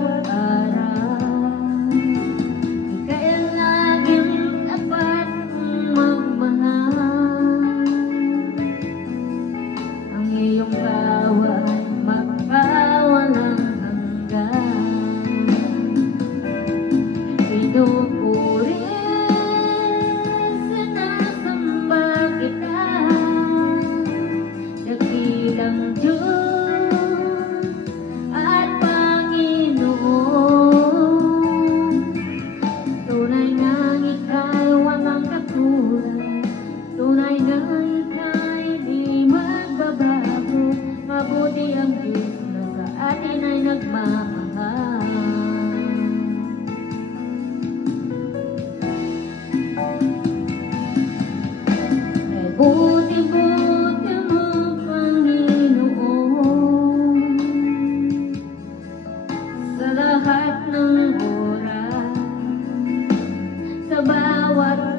bawat araw. Ika'y laging tapat magmahal. Ang iyong bawat magpawalang hanggan. Pinupuri, sinasamba kita, dakilang Diyos at Panginoon. Tunay na ika'y walang katulad, tunay na ika'y di magbabago. Mabuti ang Diyos na sa atin ay nagmamahal. Buti-buti mo, Panginoon, sa lahat ng oras, sa bawat